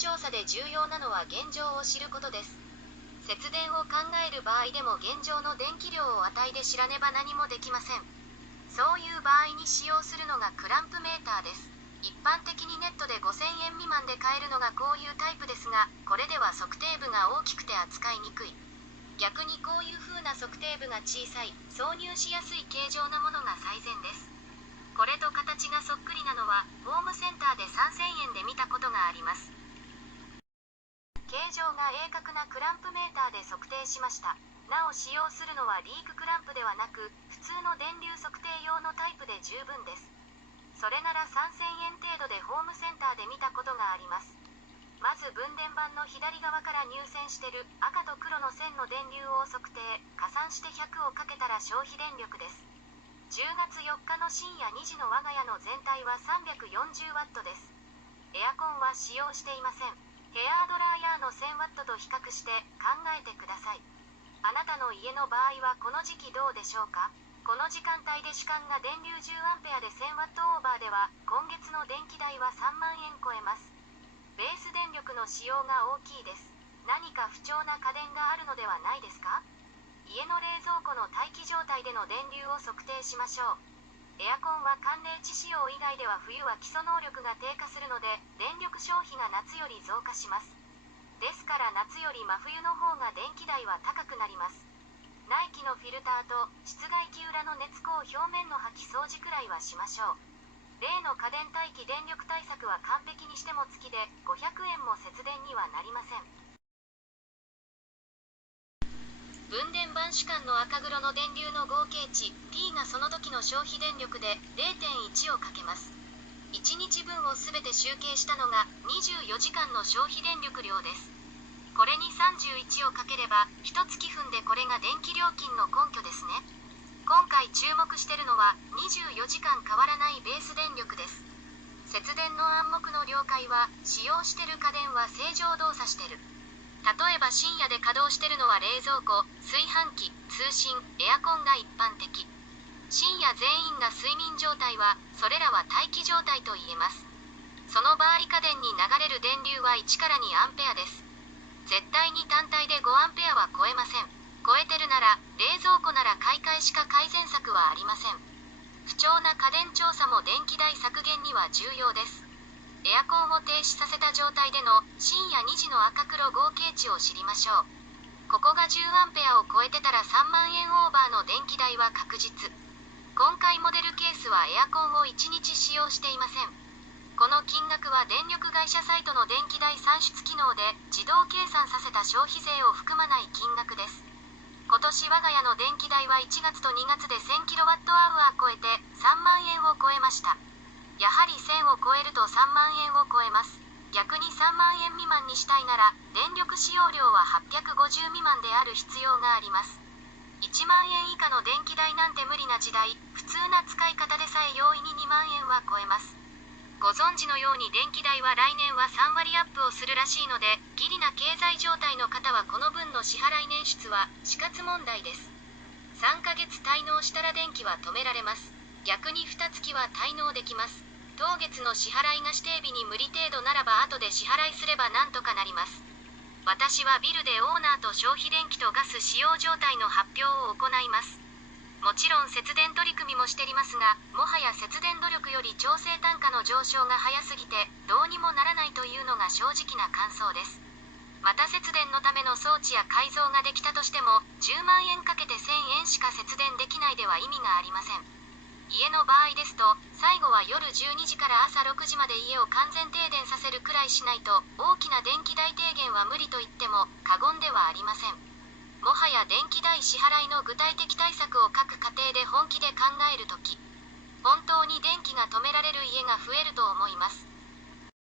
調査で重要なのは現状を知ることです。節電を考える場合でも現状の電気量を値で知らねば何もできません。そういう場合に使用するのがクランプメーターです。一般的にネットで5000円未満で買えるのがこういうタイプですが、これでは測定部が大きくて扱いにくい。逆にこういう風な測定部が小さい、挿入しやすい形状なものが最善です。これと形がそっくりなのは、ホームセンターで3000円で見たことがあります。形状が鋭角なクランプメーターで測定しました。なお使用するのはリーククランプではなく、普通の電流測定用のタイプで十分です。それなら3000円程度でホームセンターで見たことがあります。まず分電盤の左側から入線してる赤と黒の線の電流を測定、加算して100をかけたら消費電力です。10月4日の深夜2時の我が家の全体は 340W です。エアコンは使用していません。ヘアードライヤーの 1000W と比較して考えてください。あなたの家の場合はこの時期どうでしょうか。この時間帯で主管が電流 10A で 1000W オーバーでは今月の電気代は3万円超えます。ベース電力の使用が大きいです。何か不調な家電があるのではないですか。家の冷蔵庫の待機状態での電流を測定しましょう。エアコンは寒冷地使用以外では冬は基礎能力が低下するので電力消費が夏より増加します。ですから夏より真冬の方が電気代は高くなります。内気のフィルターと室外機裏の熱孔表面の掃き掃除くらいはしましょう。例の家電待機電力対策は完璧にしても月で500円も節電にはなりません。分電盤主管の赤黒の電流の合計値 P がその時の消費電力で 0.1 をかけます。1日分をすべて集計したのが24時間の消費電力量です。これに31をかければ1月分でこれが電気料金の根拠ですね。今回注目してるのは24時間変わらないベース電力です。節電の暗黙の了解は使用してる家電は正常動作してる。例えば深夜で稼働してるのは冷蔵庫、炊飯器、通信、エアコンが一般的。深夜全員が睡眠状態はそれらは待機状態と言えます。その場合家電に流れる電流は1から2アンペアです。絶対に単体で5アンペアは超えません。超えてるなら冷蔵庫なら買い替えしか改善策はありません。不調な家電調査も電気代削減には重要です。エアコンを停止させた状態での深夜2時の赤黒合計値を知りましょう。ここが10アンペアを超えてたら3万円オーバーの電気代は確実。今回モデルケースはエアコンを1日使用していません。この金額は電力会社サイトの電気代算出機能で自動計算させた消費税を含まない金額です。今年我が家の電気代は1月と2月で 1000kWh 超えて3万円を超えました。やはり1000を超えると3万円を超えます。逆に3万円未満にしたいなら電力使用量は850未満である必要があります。1万円以下の電気代なんて無理な時代、普通な使い方でさえ容易に2万円は超えます。ご存知のように電気代は来年は3割アップをするらしいので、ギリな経済状態の方はこの分の支払い捻出は死活問題です。3ヶ月滞納したら電気は止められます。逆に2月は滞納できます。当月の支払いが指定日に無理程度ならば後で支払いすればなんとかなります。私はビルでオーナーと消費電気とガス使用状態の発表を行います。もちろん節電取り組みもしていますが、もはや節電努力より調整単価の上昇が早すぎてどうにもならないというのが正直な感想です。また節電のための装置や改造ができたとしても10万円かけて1000円しか節電できないでは意味がありません。家の場合ですと最後は夜12時から朝6時まで家を完全停電させるくらいしないと大きな電気代低減は無理と言っても過言ではありません。もはや電気代支払いの具体的対策を各家庭で本気で考えるとき、本当に電気が止められる家が増えると思います。